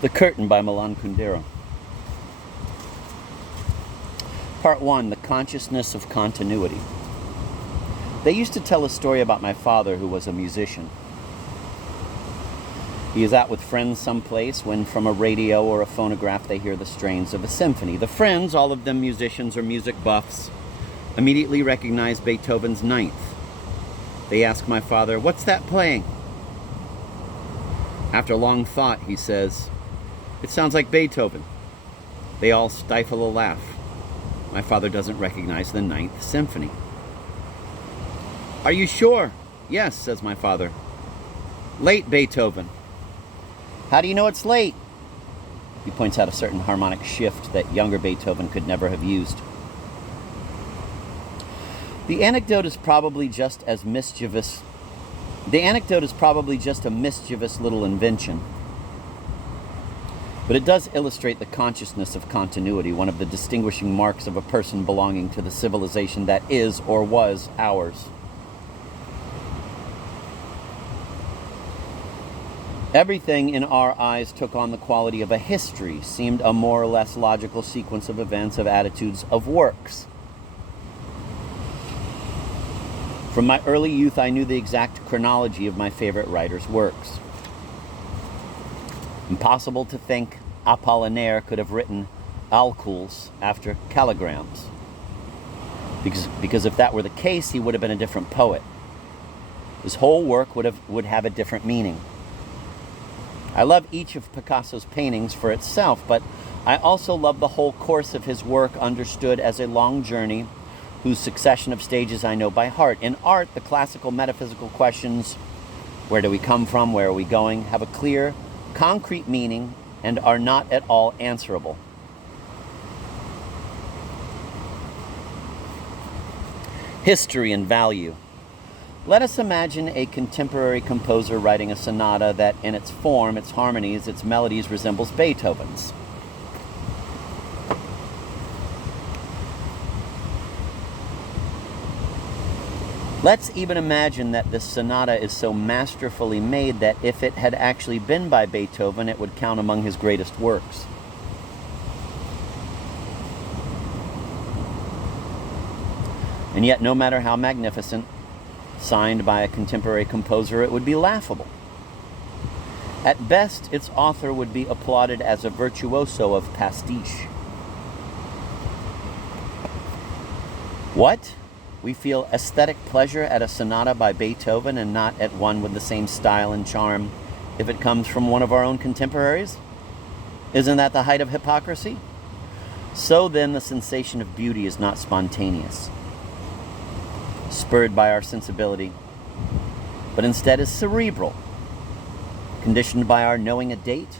The Curtain by Milan Kundera. Part 1, The Consciousness of Continuity. They used to tell a story about my father, who was a musician. He is out with friends someplace when from a radio or a phonograph they hear the strains of a symphony. The friends, all of them musicians or music buffs, immediately recognize Beethoven's Ninth. They ask my father, "What's that playing?" After long thought, he says, "It sounds like Beethoven." They all stifle a laugh. My father doesn't recognize the Ninth Symphony. "Are you sure?" "Yes," says my father. "Late Beethoven." "How do you know it's late?" He points out a certain harmonic shift that younger Beethoven could never have used. The anecdote is probably just a mischievous little invention. But it does illustrate the consciousness of continuity, one of the distinguishing marks of a person belonging to the civilization that is or was ours. Everything in our eyes took on the quality of a history, seemed a more or less logical sequence of events, of attitudes, of works. From my early youth, I knew the exact chronology of my favorite writer's works. Impossible to think Apollinaire could have written alcools after calligrams. Because if that were the case, he would have been a different poet. His whole work would have a different meaning. I love each of Picasso's paintings for itself, but I also love the whole course of his work understood as a long journey whose succession of stages I know by heart. In art, the classical metaphysical questions, where do we come from, where are we going, have a clear, concrete meaning and are not at all answerable. History and value. Let us imagine a contemporary composer writing a sonata that in its form, its harmonies, its melodies resembles Beethoven's. Let's even imagine that this sonata is so masterfully made that if it had actually been by Beethoven, it would count among his greatest works. And yet, no matter how magnificent, signed by a contemporary composer, it would be laughable. At best, its author would be applauded as a virtuoso of pastiche. What? We feel aesthetic pleasure at a sonata by Beethoven and not at one with the same style and charm if it comes from one of our own contemporaries? Isn't that the height of hypocrisy? So then, the sensation of beauty is not spontaneous, spurred by our sensibility, but instead is cerebral, conditioned by our knowing a date.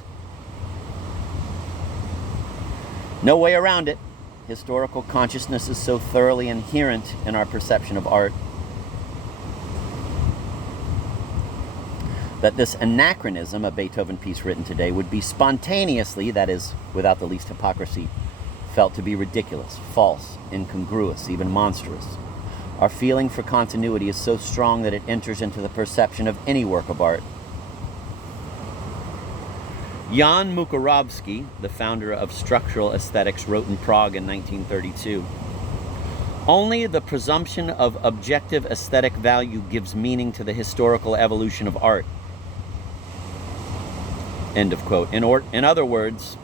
No way around it. Historical consciousness is so thoroughly inherent in our perception of art that this anachronism, a Beethoven piece written today, would be spontaneously, that is, without the least hypocrisy, felt to be ridiculous, false, incongruous, even monstrous. Our feeling for continuity is so strong that it enters into the perception of any work of art. Jan Mukarovsky, the founder of structural aesthetics, wrote in Prague in 1932, "Only the presumption of objective aesthetic value gives meaning to the historical evolution of art." End of quote. In other words,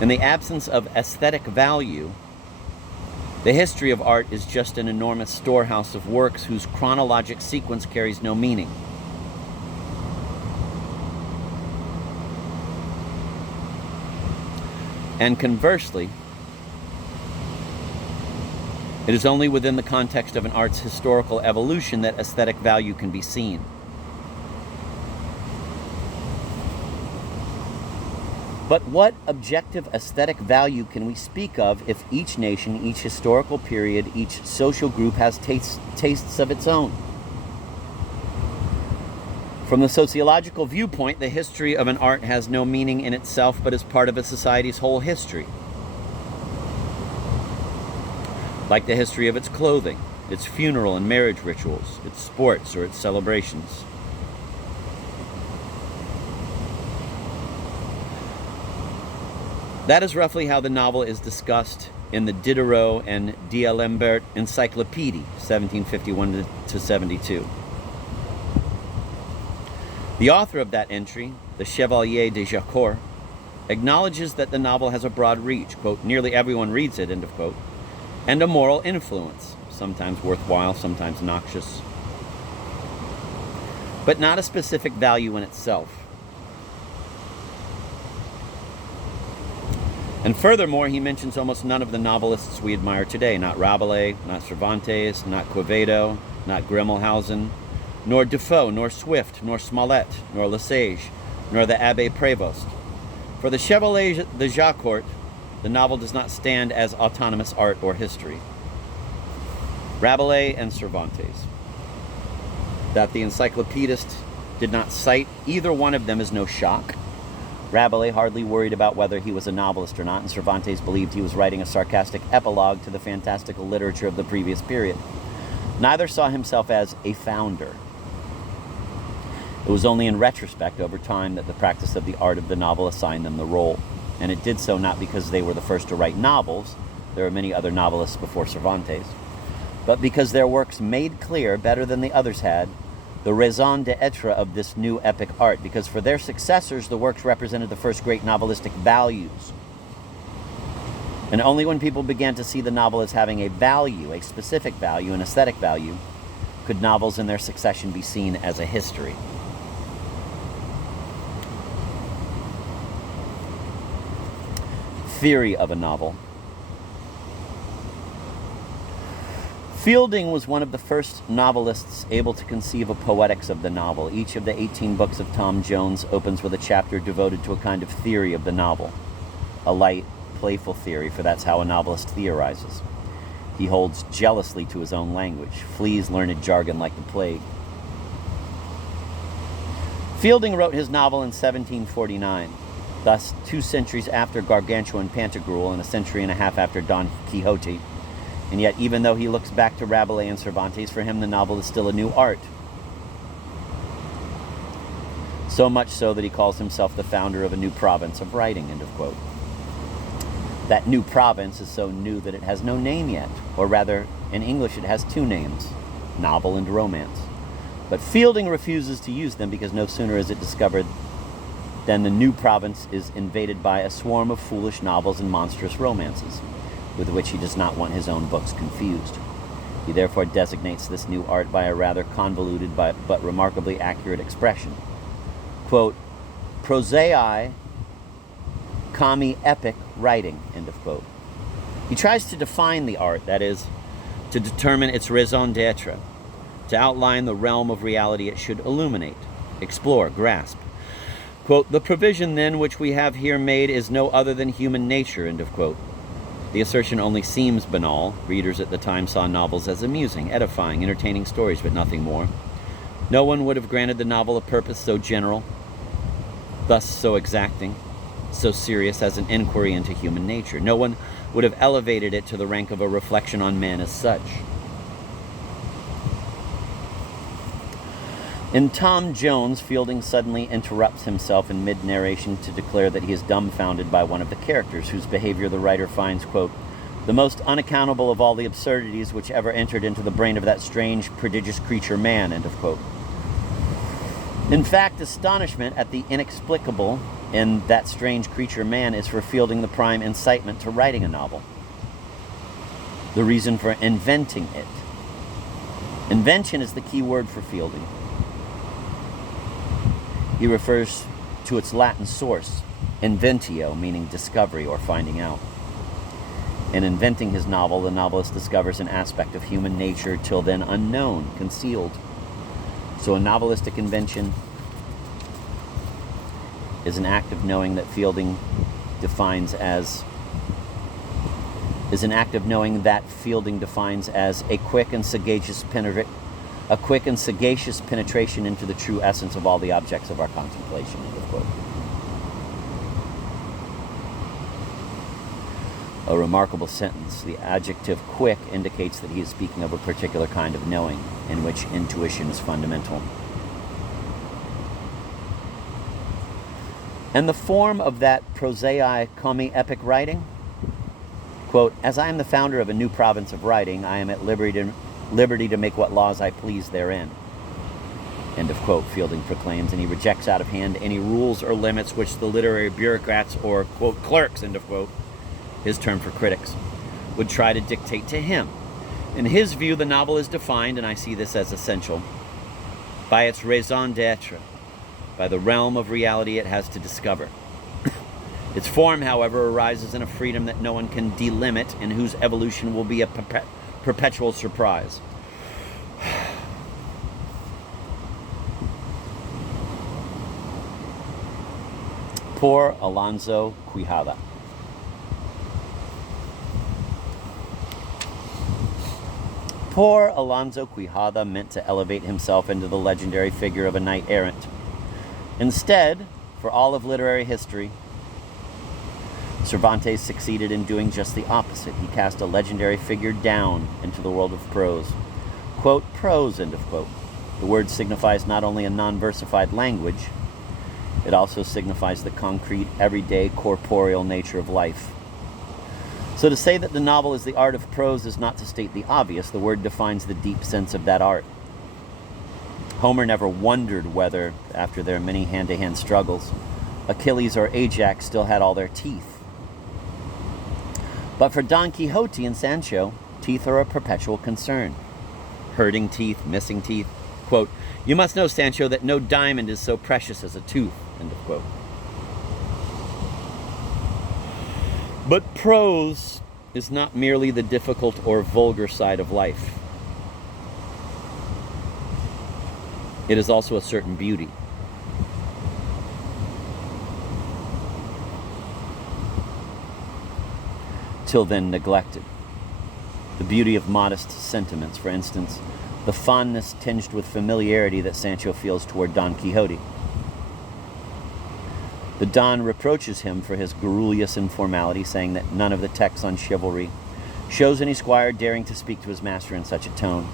in the absence of aesthetic value, the history of art is just an enormous storehouse of works whose chronologic sequence carries no meaning. And conversely, it is only within the context of an art's historical evolution that aesthetic value can be seen. But what objective aesthetic value can we speak of if each nation, each historical period, each social group has tastes of its own? From the sociological viewpoint, the history of an art has no meaning in itself, but is part of a society's whole history. Like the history of its clothing, its funeral and marriage rituals, its sports or its celebrations. That is roughly how the novel is discussed in the Diderot and D'Alembert Encyclopédie, 1751 to 72. The author of that entry, the Chevalier de Jaucourt, acknowledges that the novel has a broad reach, quote, nearly everyone reads it, end of quote, and a moral influence, sometimes worthwhile, sometimes noxious, but not a specific value in itself. And furthermore, he mentions almost none of the novelists we admire today, not Rabelais, not Cervantes, not Quevedo, not Grimmelhausen, nor Defoe, nor Swift, nor Smollett, nor Lesage, nor the Abbé Prévost. For the Chevalier de Jaucourt, the novel does not stand as autonomous art or history. Rabelais and Cervantes. That the encyclopedist did not cite either one of them is no shock. Rabelais hardly worried about whether he was a novelist or not, and Cervantes believed he was writing a sarcastic epilogue to the fantastical literature of the previous period. Neither saw himself as a founder. It was only in retrospect, over time, that the practice of the art of the novel assigned them the role. And it did so not because they were the first to write novels, there are many other novelists before Cervantes, but because their works made clear, better than the others had, the raison d'etre of this new epic art, because for their successors, the works represented the first great novelistic values. And only when people began to see the novel as having a value, a specific value, an aesthetic value, could novels in their succession be seen as a history. Theory of a novel. Fielding was one of the first novelists able to conceive a poetics of the novel. Each of the 18 books of Tom Jones opens with a chapter devoted to a kind of theory of the novel, a light, playful theory, for that's how a novelist theorizes. He holds jealously to his own language, flees learned jargon like the plague. Fielding wrote his novel in 1749, thus 2 centuries after Gargantua and Pantagruel and a century and a half after Don Quixote. And yet, even though he looks back to Rabelais and Cervantes, for him the novel is still a new art. So much so that he calls himself the founder of a new province of writing, end of quote. That new province is so new that it has no name yet, or rather, in English it has 2 names, novel and romance. But Fielding refuses to use them because no sooner is it discovered than the new province is invaded by a swarm of foolish novels and monstrous romances, with which he does not want his own books confused. He therefore designates this new art by a rather convoluted but remarkably accurate expression. Quote, prosai kami epic writing, end of quote. He tries to define the art, that is, to determine its raison d'etre, to outline the realm of reality it should illuminate, explore, grasp. Quote, the provision then which we have here made is no other than human nature, end of quote. The assertion only seems banal. Readers at the time saw novels as amusing, edifying, entertaining stories, but nothing more. No one would have granted the novel a purpose so general, thus so exacting, so serious as an inquiry into human nature. No one would have elevated it to the rank of a reflection on man as such. In Tom Jones, Fielding suddenly interrupts himself in mid-narration to declare that he is dumbfounded by one of the characters, whose behavior the writer finds, quote, the most unaccountable of all the absurdities which ever entered into the brain of that strange, prodigious creature man, end of quote. In fact, astonishment at the inexplicable in that strange creature man is for Fielding the prime incitement to writing a novel. The reason for inventing it. Invention is the key word for Fielding. He refers to its Latin source, inventio, meaning discovery or finding out. In inventing his novel, the novelist discovers an aspect of human nature till then unknown, concealed. So a novelistic invention is an act of knowing that Fielding defines as a quick and sagacious penetration into the true essence of all the objects of our contemplation, end of quote. A remarkable sentence. The adjective quick indicates that he is speaking of a particular kind of knowing, in which intuition is fundamental. And the form of that prosai comi epic writing, quote, as I am the founder of a new province of writing, I am at liberty to make what laws I please therein. End of quote, Fielding proclaims, and he rejects out of hand any rules or limits which the literary bureaucrats or, quote, clerks, end of quote, his term for critics, would try to dictate to him. In his view, the novel is defined, and I see this as essential, by its raison d'etre, by the realm of reality it has to discover. Its form, however, arises in a freedom that no one can delimit and whose evolution will be a perpetual surprise. Poor Alonso Quijada. Poor Alonso Quijada meant to elevate himself into the legendary figure of a knight errant. Instead, for all of literary history, Cervantes succeeded in doing just the opposite. He cast a legendary figure down into the world of prose. Quote, prose, end of quote. The word signifies not only a non-versified language, it also signifies the concrete, everyday, corporeal nature of life. So to say that the novel is the art of prose is not to state the obvious. The word defines the deep sense of that art. Homer never wondered whether, after their many hand-to-hand struggles, Achilles or Ajax still had all their teeth. But for Don Quixote and Sancho, teeth are a perpetual concern. Hurting teeth, missing teeth. Quote, you must know, Sancho, that no diamond is so precious as a tooth. End of quote. But prose is not merely the difficult or vulgar side of life. It is also a certain beauty. Till then neglected. The beauty of modest sentiments, for instance, the fondness tinged with familiarity that Sancho feels toward Don Quixote. The Don reproaches him for his garrulous informality, saying that none of the texts on chivalry shows any squire daring to speak to his master in such a tone.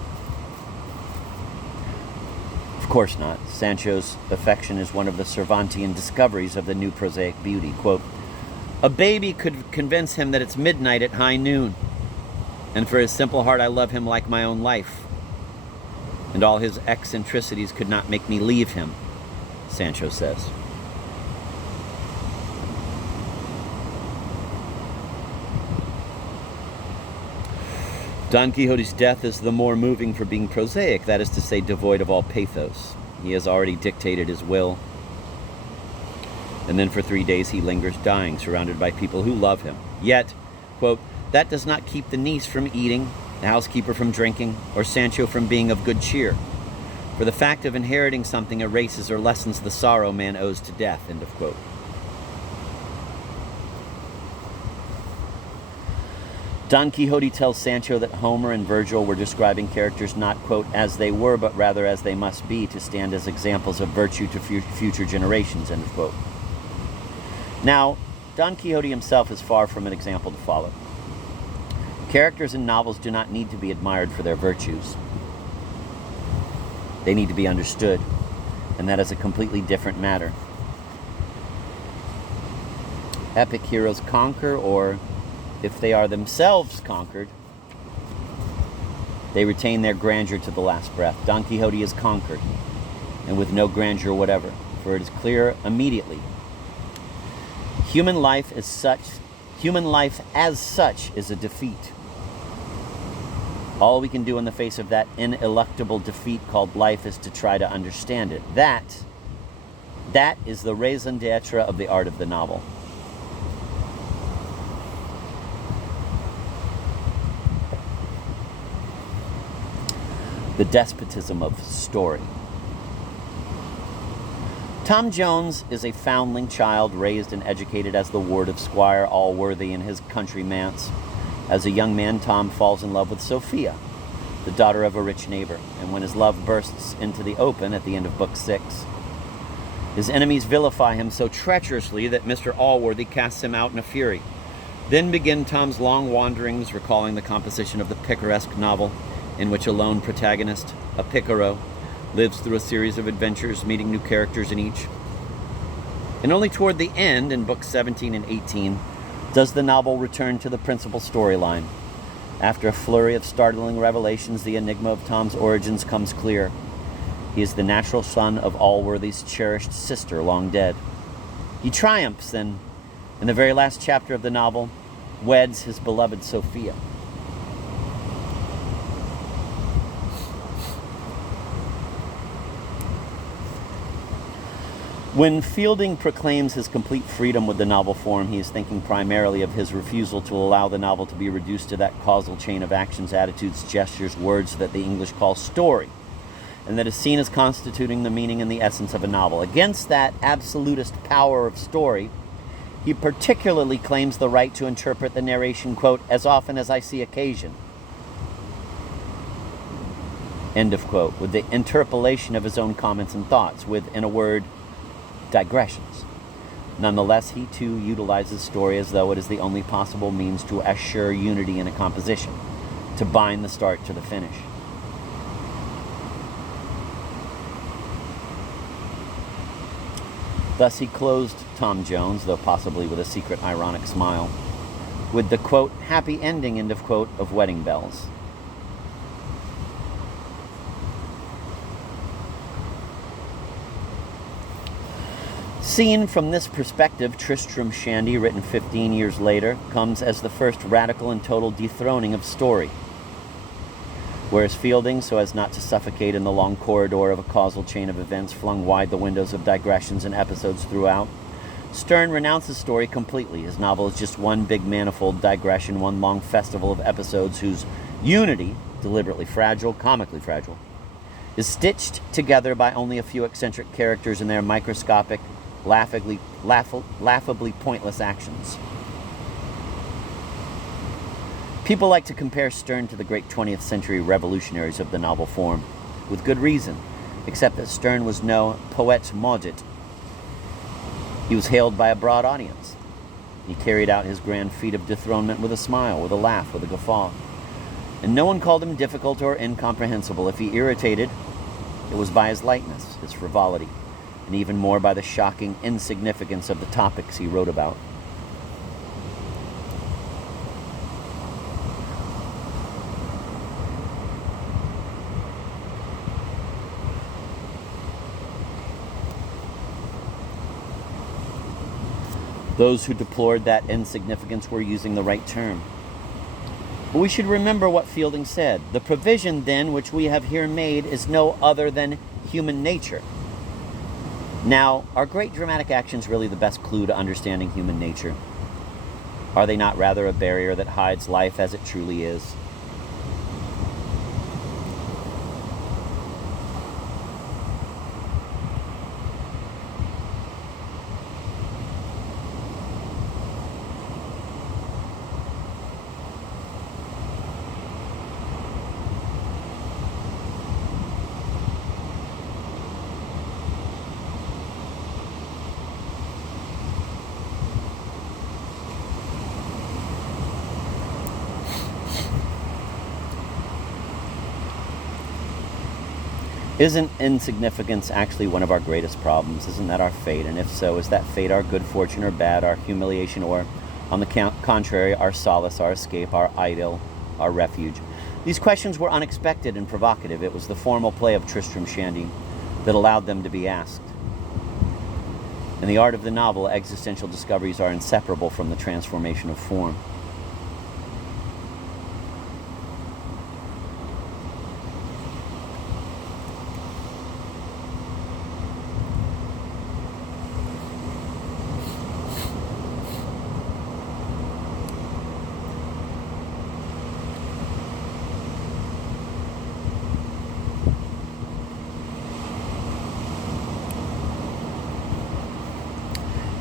Of course not. Sancho's affection is one of the Cervantian discoveries of the new prosaic beauty. Quote, a baby could convince him that it's midnight at high noon, and for his simple heart I love him like my own life, and all his eccentricities could not make me leave him, Sancho says. Don Quixote's death is the more moving for being prosaic, that is to say, devoid of all pathos. He has already dictated his will, and then for 3 days he lingers dying, surrounded by people who love him. Yet, quote, that does not keep the niece from eating, the housekeeper from drinking, or Sancho from being of good cheer. For the fact of inheriting something erases or lessens the sorrow man owes to death, end of quote. Don Quixote tells Sancho that Homer and Virgil were describing characters not, quote, as they were, but rather as they must be, to stand as examples of virtue to future generations, end of quote. Now, Don Quixote himself is far from an example to follow. Characters in novels do not need to be admired for their virtues. They need to be understood, and that is a completely different matter. Epic heroes conquer, or if they are themselves conquered, they retain their grandeur to the last breath. Don Quixote is conquered, and with no grandeur whatever, for it is clear immediately. Human life as such is a defeat. All we can do in the face of that ineluctable defeat called life is to try to understand it. That is the raison d'etre of the art of the novel. The despotism of story. Tom Jones is a foundling child raised and educated as the ward of Squire Allworthy in his country manse. As a young man, Tom falls in love with Sophia, the daughter of a rich neighbor, and when his love bursts into the open at the end of Book 6, his enemies vilify him so treacherously that Mr. Allworthy casts him out in a fury. Then begin Tom's long wanderings, recalling the composition of the picaresque novel, in which a lone protagonist, a picaro, lives through a series of adventures, meeting new characters in each. And only toward the end, in books 17 and 18, does the novel return to the principal storyline. After a flurry of startling revelations, the enigma of Tom's origins comes clear. He is the natural son of Allworthy's cherished sister, long dead. He triumphs and, in the very last chapter of the novel, weds his beloved Sophia. When Fielding proclaims his complete freedom with the novel form, he is thinking primarily of his refusal to allow the novel to be reduced to that causal chain of actions, attitudes, gestures, words that the English call story, and that is seen as constituting the meaning and the essence of a novel. Against that absolutist power of story, he particularly claims the right to interpret the narration, quote, as often as I see occasion, end of quote, with the interpolation of his own comments and thoughts, with, in a word, digressions. Nonetheless, he too utilizes story as though it is the only possible means to assure unity in a composition, to bind the start to the finish. Thus he closed Tom Jones, though possibly with a secret ironic smile, with the, quote, happy ending, end of quote, of Wedding Bells. Seen from this perspective, Tristram Shandy, written 15 years later, comes as the first radical and total dethroning of story. Whereas Fielding, so as not to suffocate in the long corridor of a causal chain of events, flung wide the windows of digressions and episodes throughout, Stern renounces story completely. His novel is just one big manifold digression, one long festival of episodes whose unity, deliberately fragile, comically fragile, is stitched together by only a few eccentric characters and their microscopic, laughably pointless actions. People like to compare Stern to the great 20th century revolutionaries of the novel form, with good reason, except that Stern was no poet maudit. He was hailed by a broad audience. He carried out his grand feat of dethronement with a smile, with a laugh, with a guffaw. And no one called him difficult or incomprehensible. If he irritated, it was by his lightness, his frivolity, and even more by the shocking insignificance of the topics he wrote about. Those who deplored that insignificance were using the right term. But we should remember what Fielding said. The provision, then, which we have here made is no other than human nature. Now, are great dramatic actions really the best clue to understanding human nature? Are they not rather a barrier that hides life as it truly is? Isn't insignificance actually one of our greatest problems? Isn't that our fate? And if so, is that fate our good fortune or bad, our humiliation, or, on the contrary, our solace, our escape, our idyll, our refuge? These questions were unexpected and provocative. It was the formal play of Tristram Shandy that allowed them to be asked. In the art of the novel, existential discoveries are inseparable from the transformation of form.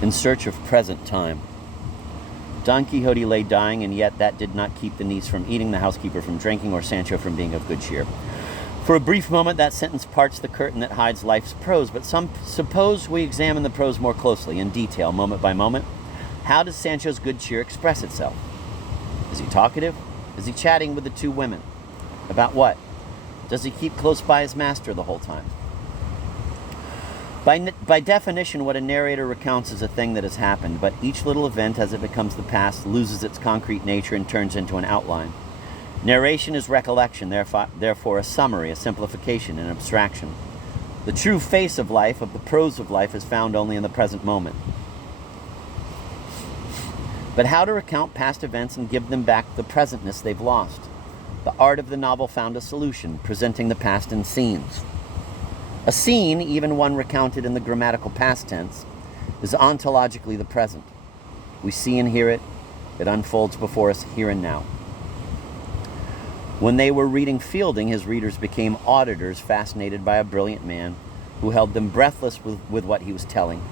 In search of present time. Don Quixote lay dying, and yet that did not keep the niece from eating, the housekeeper from drinking, or Sancho from being of good cheer. For a brief moment, that sentence parts the curtain that hides life's prose, but suppose we examine the prose more closely, in detail, moment by moment. How does Sancho's good cheer express itself? Is he talkative? Is he chatting with the two women? About what? Does he keep close by his master the whole time? By definition, what a narrator recounts is a thing that has happened, but each little event, as it becomes the past, loses its concrete nature and turns into an outline. Narration is recollection, therefore a summary, a simplification, an abstraction. The true face of life, of the prose of life, is found only in the present moment. But how to recount past events and give them back the presentness they've lost? The art of the novel found a solution, presenting the past in scenes. A scene, even one recounted in the grammatical past tense, is ontologically the present. We see and hear it. It unfolds before us here and now. When they were reading Fielding, his readers became auditors fascinated by a brilliant man who held them breathless with what he was telling.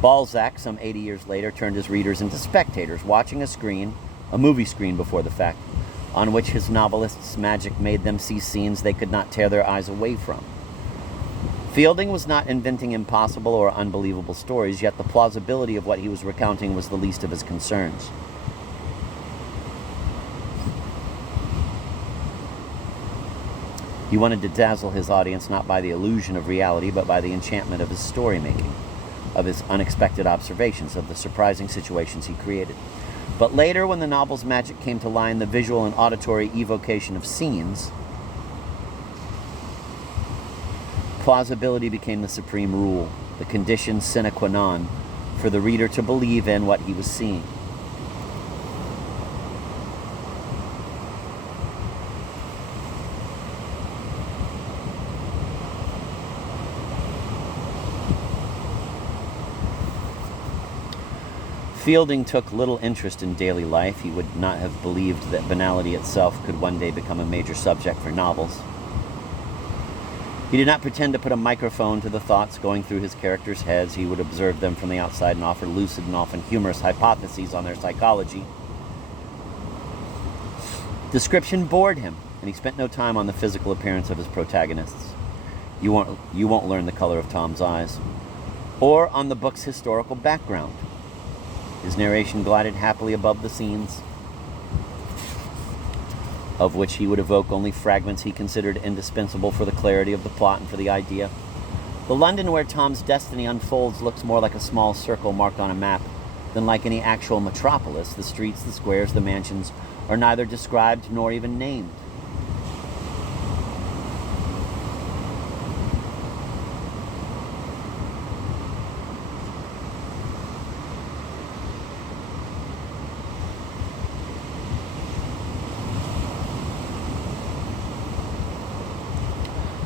Balzac, some 80 years later, turned his readers into spectators, watching a movie screen before the fact, on which his novelist's magic made them see scenes they could not tear their eyes away from. Fielding was not inventing impossible or unbelievable stories, yet the plausibility of what he was recounting was the least of his concerns. He wanted to dazzle his audience not by the illusion of reality, but by the enchantment of his story-making, of his unexpected observations, of the surprising situations he created. But later, when the novel's magic came to lie in the visual and auditory evocation of scenes, plausibility became the supreme rule, the condition sine qua non for the reader to believe in what he was seeing. Fielding took little interest in daily life. He would not have believed that banality itself could one day become a major subject for novels. He did not pretend to put a microphone to the thoughts going through his characters' heads. He would observe them from the outside and offer lucid and often humorous hypotheses on their psychology. Description bored him, and he spent no time on the physical appearance of his protagonists. You won't learn the color of Tom's eyes, or on the book's historical background. His narration glided happily above the scenes, of which he would evoke only fragments he considered indispensable for the clarity of the plot and for the idea. The London where Tom's destiny unfolds looks more like a small circle marked on a map than like any actual metropolis. The streets, the squares, the mansions are neither described nor even named.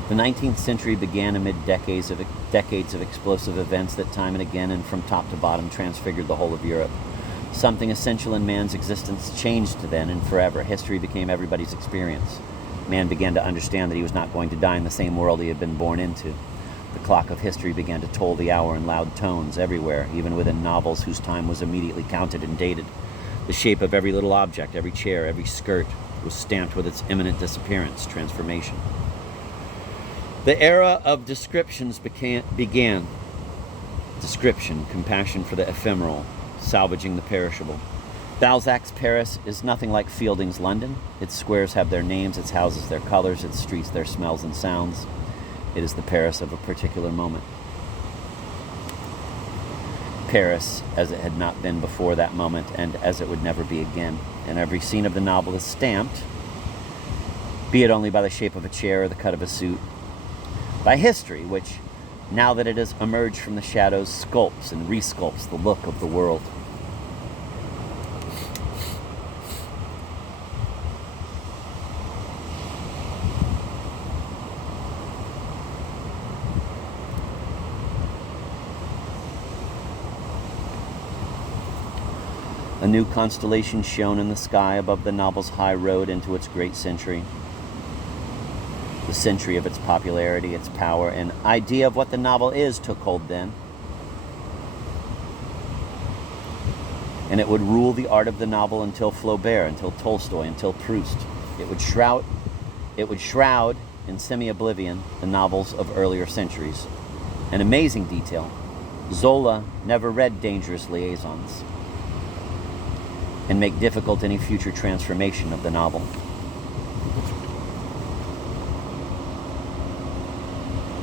The 19th century began amid decades of explosive events that time and again and from top to bottom transfigured the whole of Europe. Something essential in man's existence changed then and forever. History became everybody's experience. Man began to understand that he was not going to die in the same world he had been born into. The clock of history began to toll the hour in loud tones everywhere, even within novels whose time was immediately counted and dated. The shape of every little object, every chair, every skirt was stamped with its imminent disappearance, transformation. The era of descriptions began. Description, compassion for the ephemeral, salvaging the perishable. Balzac's Paris is nothing like Fielding's London. Its squares have their names, its houses their colors, its streets their smells and sounds. It is the Paris of a particular moment. Paris as it had not been before that moment and as it would never be again. And every scene of the novel is stamped, be it only by the shape of a chair or the cut of a suit, by history, which, now that it has emerged from the shadows, sculpts and resculpts the look of the world. A new constellation shone in the sky above the novel's high road into its great century. The century of its popularity, its power, an idea of what the novel is took hold then. And it would rule the art of the novel until Flaubert, until Tolstoy, until Proust. It would shroud in semi-oblivion the novels of earlier centuries. An amazing detail: Zola never read Dangerous Liaisons, and make difficult any future transformation of the novel.